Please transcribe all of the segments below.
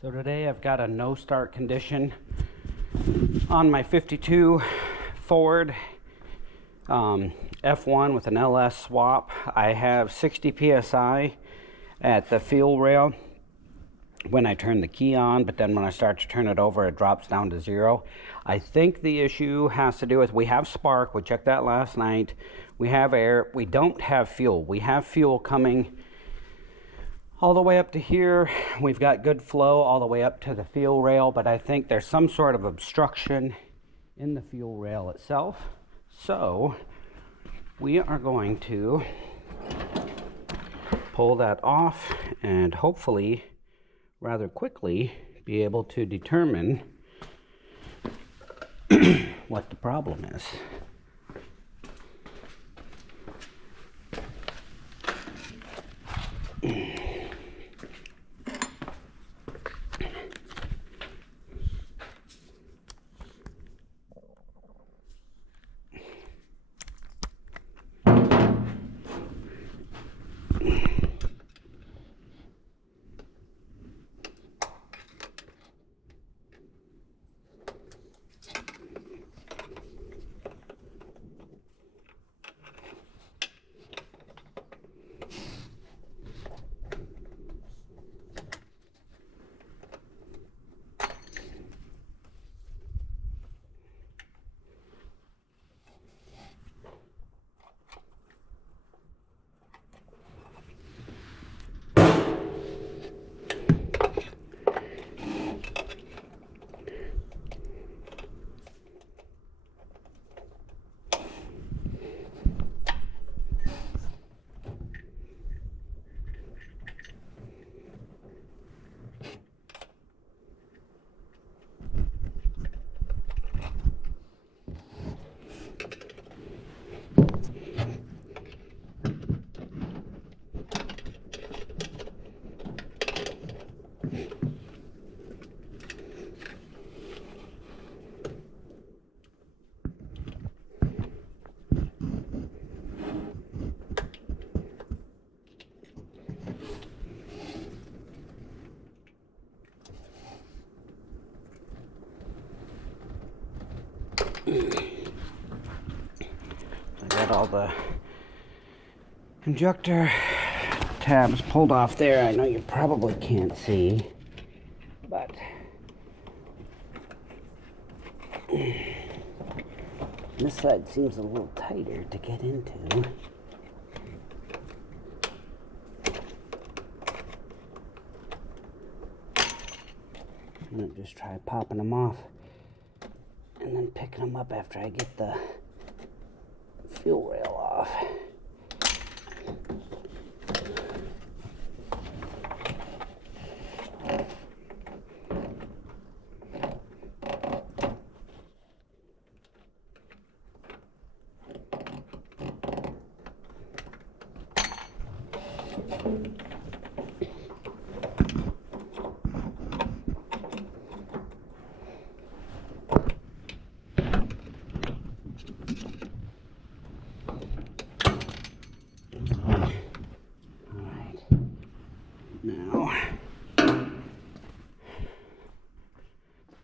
So today I've got a no start condition on my 52 Ford F1 with an LS swap. I have 60 psi at the fuel rail when I turn the key on, but then when I start to turn it over it drops down to 0. I think the issue has to do with we have spark. We checked that last night. We have air. We don't have fuel. We have fuel coming all the way up to here. We've got good flow all the way up to the fuel rail, but I think there's some sort of obstruction in the fuel rail itself. So we are going to pull that off and hopefully rather quickly be able to determine what the problem is. I got all the injector tabs pulled off there. I know you probably can't see, but this side seems a little tighter to get into. I'm gonna just try popping them off and then picking them up after I get the fuel rail off.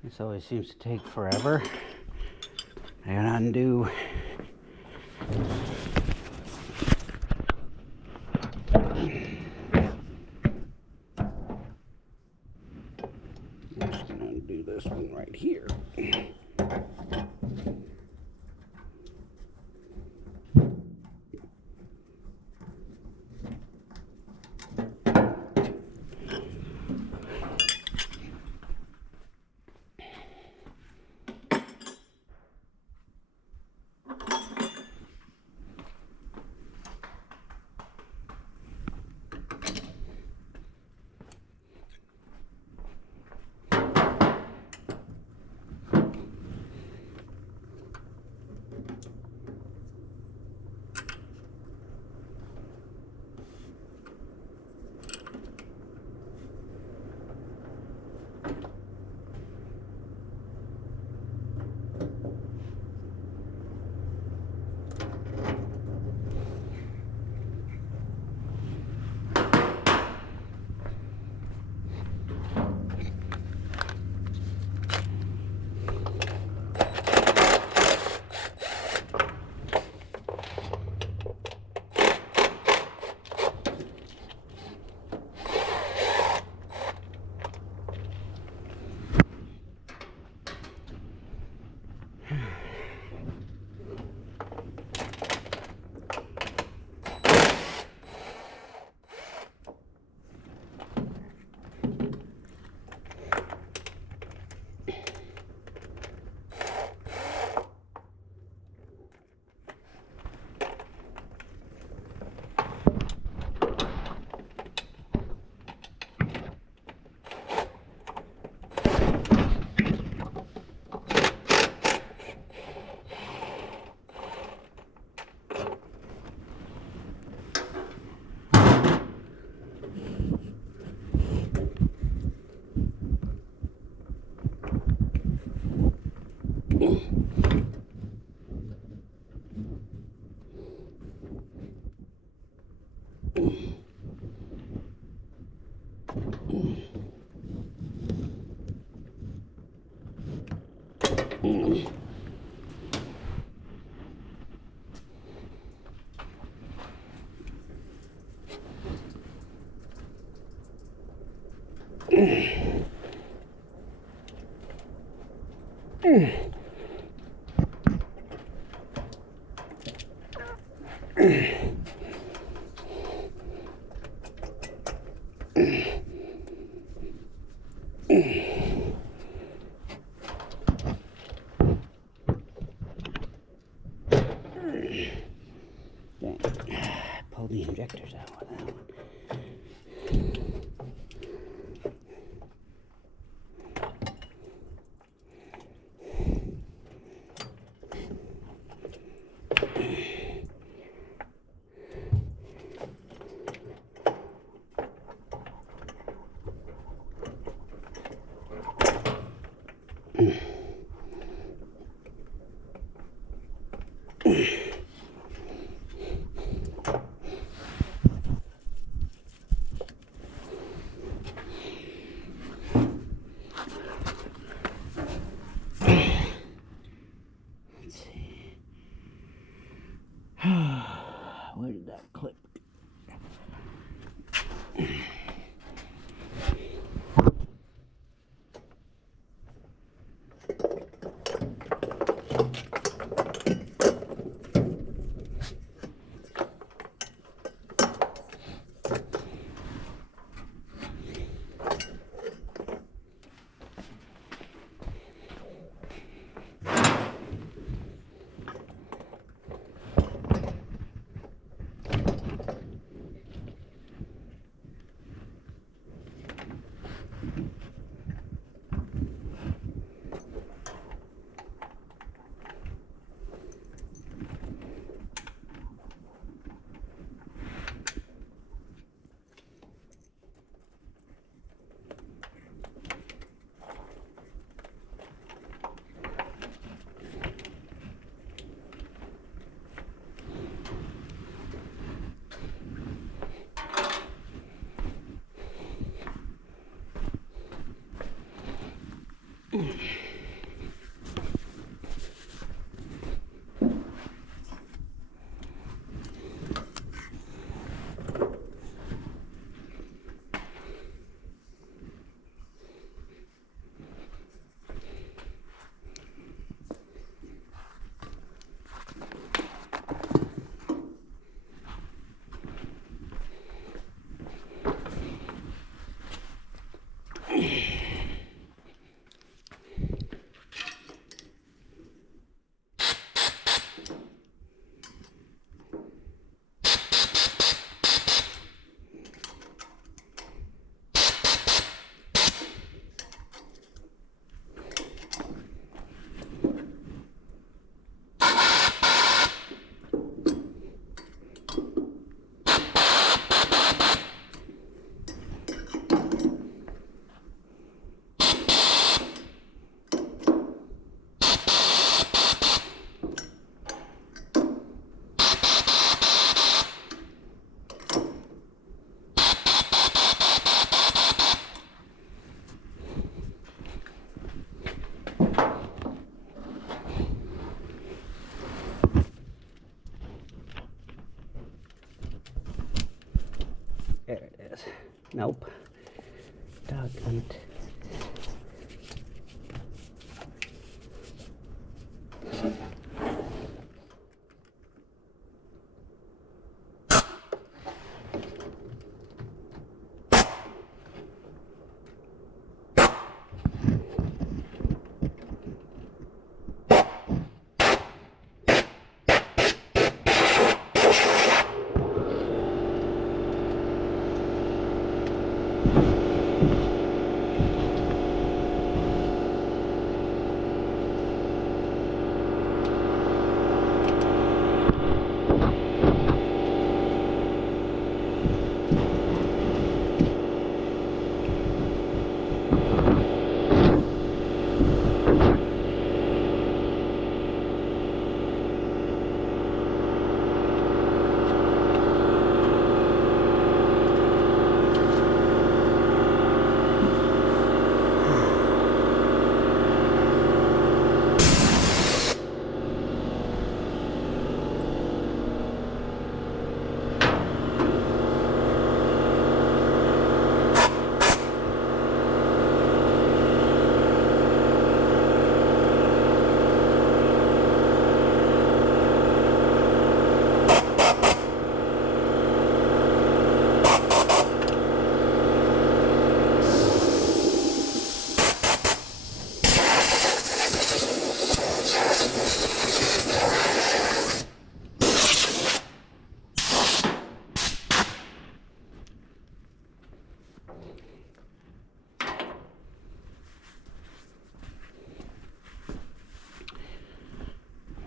This always seems to take forever. I gotta undo. I'm just gonna undo this one right here. Pull the injectors out with that one. Where did that clip? There it is. Nope. Dog meat.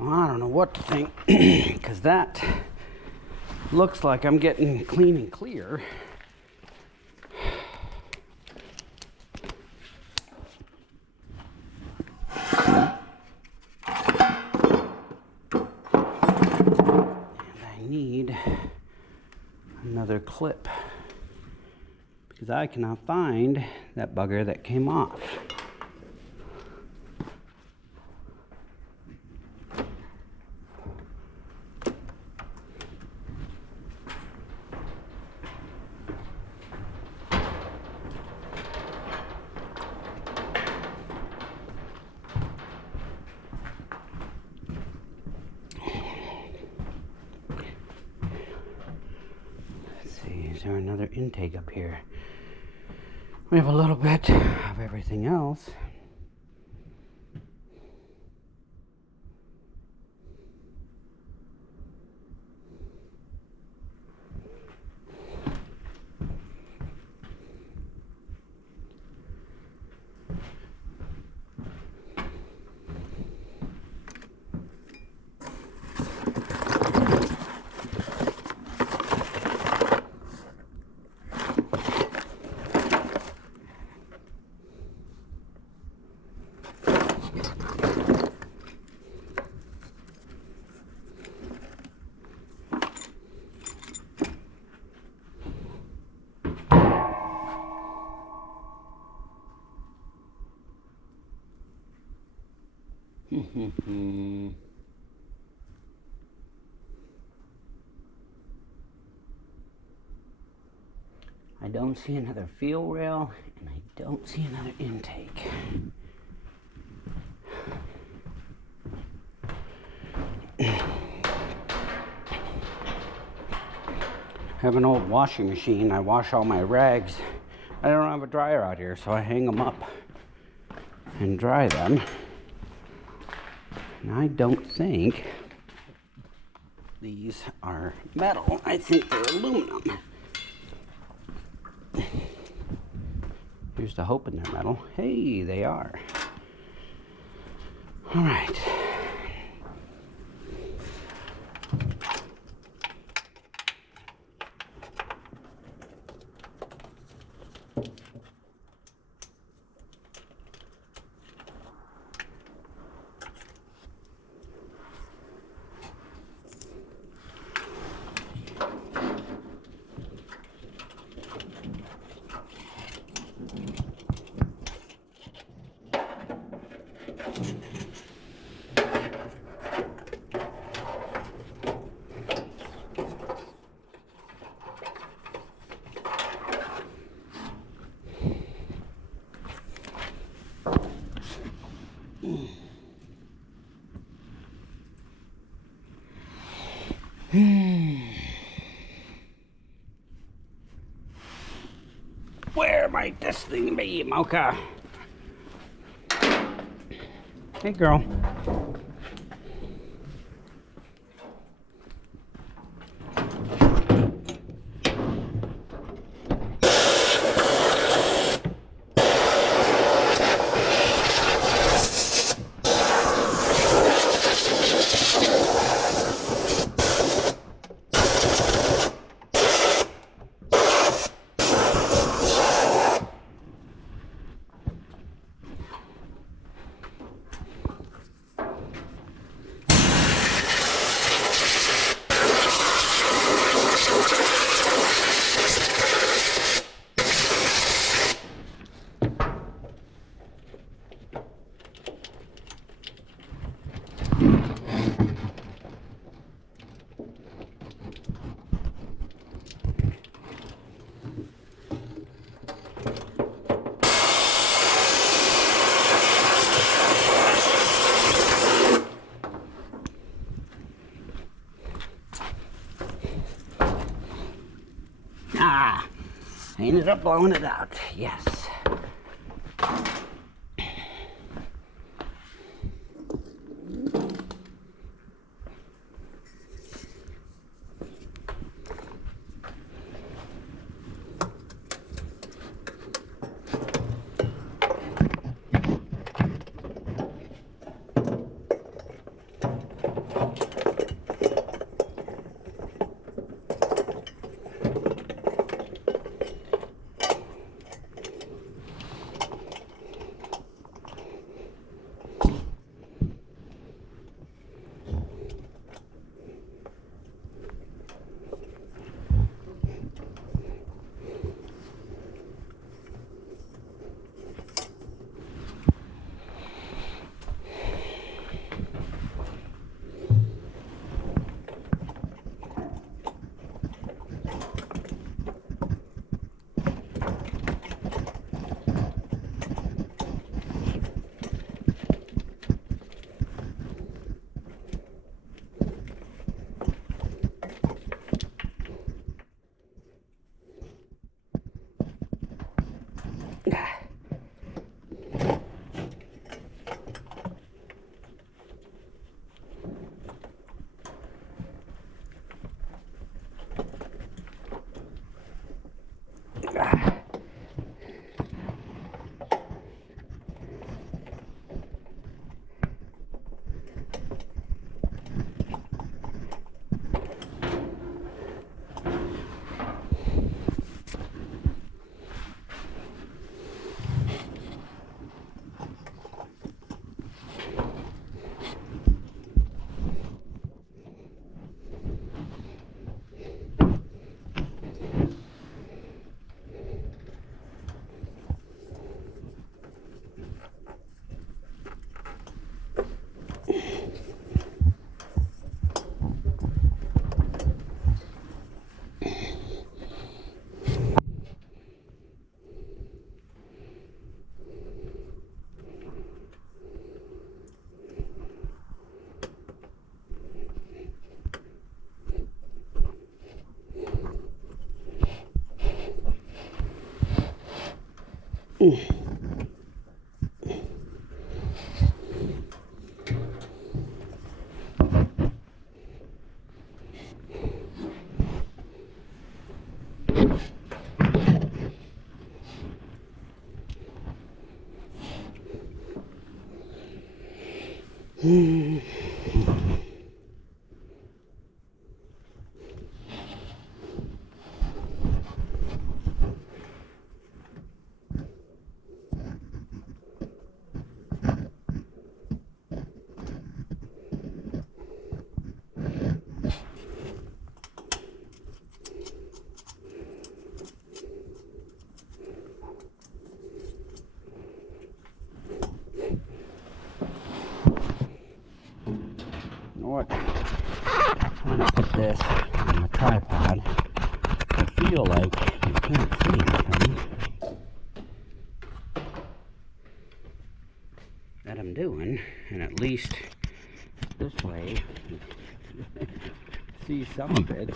Well, I don't know what to think, because that looks like I'm getting clean and clear. Need another clip because I cannot find that bugger that came off. Is there another intake up here? We have a little bit of everything else. I don't see another fuel rail, and I don't see another intake. I have an old washing machine. I wash all my rags. I don't have a dryer out here, so I hang them up and dry them. And I don't think these are metal. I think they're aluminum. Here's the hoping they're metal. Hey, they are. All right. Where might this thing be, Mocha? Hey, girl. I ended up blowing it out, yes. What? I'm gonna put this on the tripod. I feel like you can't see anything that I'm doing, and at least this way see some of it.